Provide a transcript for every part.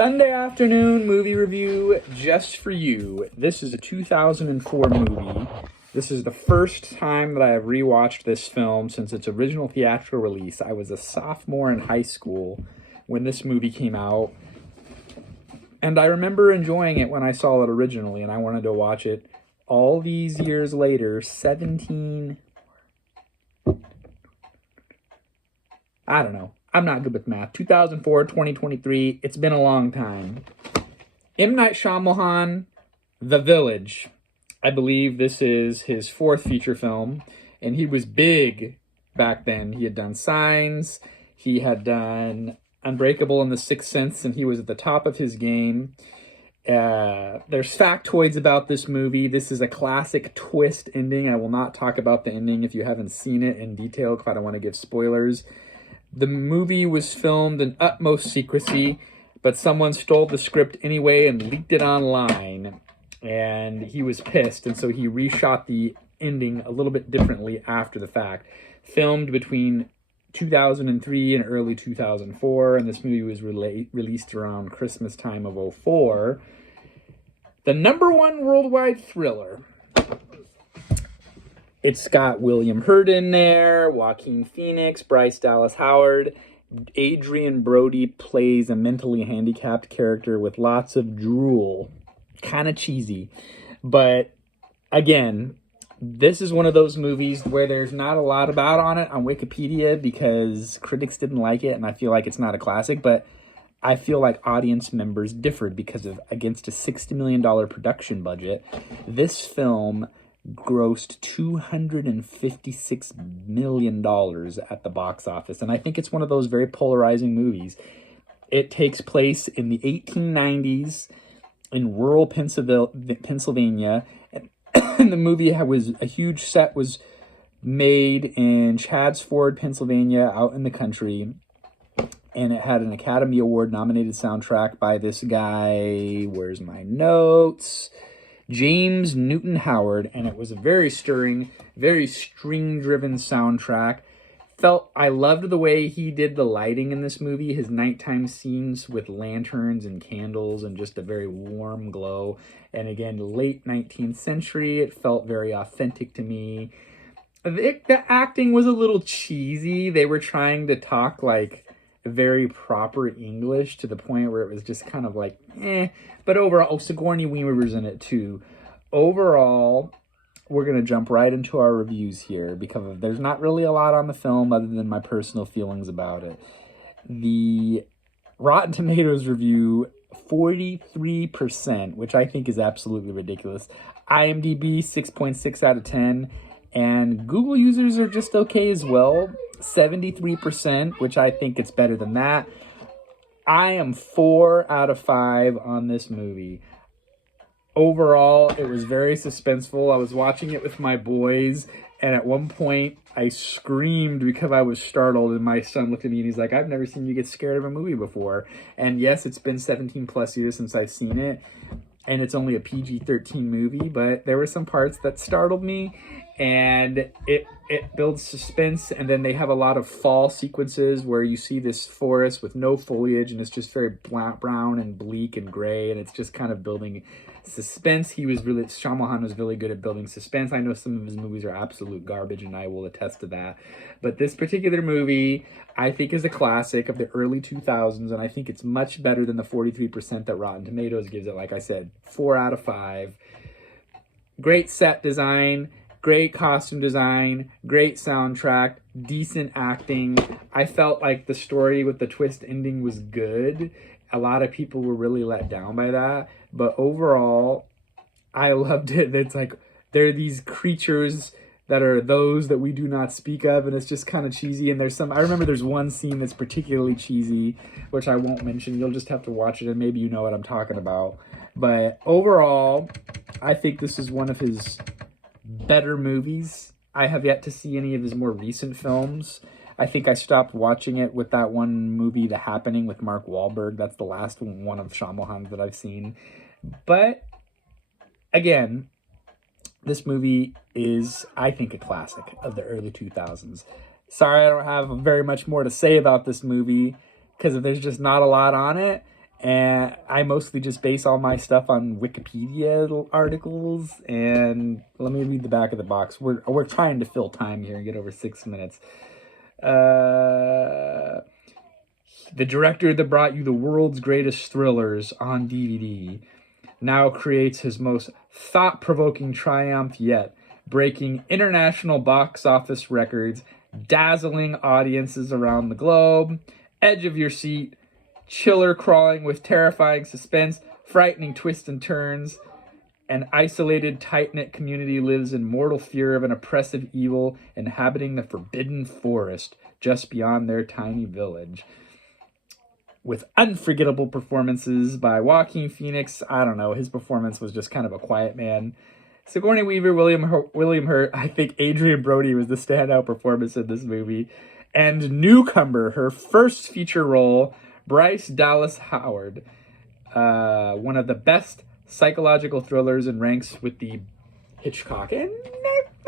Sunday afternoon movie review just for you. This is a 2004 movie. This is the first time that I have rewatched this film since its original theatrical release. I was a sophomore in high school when this movie came out, and I remember enjoying it when I saw it originally, and I wanted to watch it all these years later, 17... I don't know. I'm not good with math. 2004, 2023. It's been a long time. M. Night Shyamalan, The Village. I believe this is his fourth feature film, and he was big back then. He had done Signs. He had done Unbreakable and The Sixth Sense, and he was at the top of his game. There's factoids about this movie. This is a classic twist ending. I will not talk about the ending if you haven't seen it in detail because I don't want to give spoilers. The movie was filmed in utmost secrecy, but someone stole the script anyway and leaked it online, and he was pissed, and so he reshot the ending a little bit differently after the fact. Filmed between 2003 and early 2004, and this movie was released around Christmas time of 2004. The #1 worldwide thriller. It's got William Hurt in there, Joaquin Phoenix, Bryce Dallas Howard. Adrian Brody plays a mentally handicapped character with lots of drool. Kind of cheesy. But, again, this is one of those movies where there's not a lot about on it on Wikipedia because critics didn't like it, and I feel like it's not a classic, but I feel like audience members differed because of against a $60 million production budget. This film grossed $256 million at the box office, and I think it's one of those very polarizing movies. It takes place in the 1890s in rural Pennsylvania, and the movie was a huge set was made in Chadds Pennsylvania, out in the country, and it had an Academy Award nominated soundtrack by this guy, where's my notes, James Newton Howard, and it was a very stirring, very string-driven soundtrack. I loved the way he did the lighting in this movie, his nighttime scenes with lanterns and candles and just a very warm glow. And again, late 19th century, it felt very authentic to me. The acting was a little cheesy. They were trying to talk like very proper English to the point where it was just kind of like, eh. But overall, Sigourney Weaver was in it too. Overall, we're going to jump right into our reviews here because there's not really a lot on the film other than my personal feelings about it. The Rotten Tomatoes review, 43%, which I think is absolutely ridiculous. IMDb, 6.6 out of 10. And Google users are just okay as well, 73%, which I think it's better than that. I am 4 out of 5 on this movie. Overall, it was very suspenseful. I was watching it with my boys, and at one point, I screamed because I was startled, and my son looked at me and he's like, I've never seen you get scared of a movie before. And yes, it's been 17 plus years since I've seen it, and it's only a PG-13 movie, but there were some parts that startled me, and it builds suspense, and then they have a lot of fall sequences where you see this forest with no foliage, and it's just very brown and bleak and gray, and it's just kind of building suspense. Shyamalan was really good at building suspense. I know some of his movies are absolute garbage, and I will attest to that. But this particular movie, I think, is a classic of the early 2000s, and I think it's much better than the 43% that Rotten Tomatoes gives it. Like I said, 4 out of 5. Great set design, great costume design, great soundtrack, decent acting. I felt like the story with the twist ending was good. A lot of people were really let down by that. But overall, I loved it. It's like there are these creatures that are those that we do not speak of, and it's just kind of cheesy. And I remember there's one scene that's particularly cheesy, which I won't mention. You'll just have to watch it, and maybe you know what I'm talking about. But overall, I think this is one of his better movies. I have yet to see any of his more recent films. I think I stopped watching it with that one movie, The Happening, with Mark Wahlberg. That's the last one of Shyamalan's that I've seen. But, again, this movie is, I think, a classic of the early 2000s. Sorry I don't have very much more to say about this movie because there's just not a lot on it. And I mostly just base all my stuff on Wikipedia articles. And let me read the back of the box. We're trying to fill time here and get over 6 minutes. The director that brought you the world's greatest thrillers on DVD now creates his most thought-provoking triumph yet, breaking international box office records, dazzling audiences around the globe, edge of your seat, chiller crawling with terrifying suspense, frightening twists and turns. An isolated, tight-knit community lives in mortal fear of an oppressive evil inhabiting the forbidden forest just beyond their tiny village. With unforgettable performances by Joaquin Phoenix. I don't know, his performance was just kind of a quiet man. Sigourney Weaver, William Hurt. I think Adrian Brody was the standout performance in this movie. And newcomer, her first feature role, Bryce Dallas Howard. One of the best psychological thrillers and ranks with the Hitchcock. And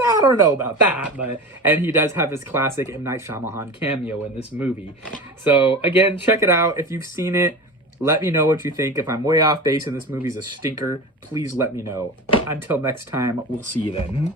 I don't know about that, and he does have his classic M. Night Shyamalan cameo in this movie. So, again, check it out. If you've seen it, let me know what you think. If I'm way off base and this movie's a stinker, please let me know. Until next time, we'll see you then.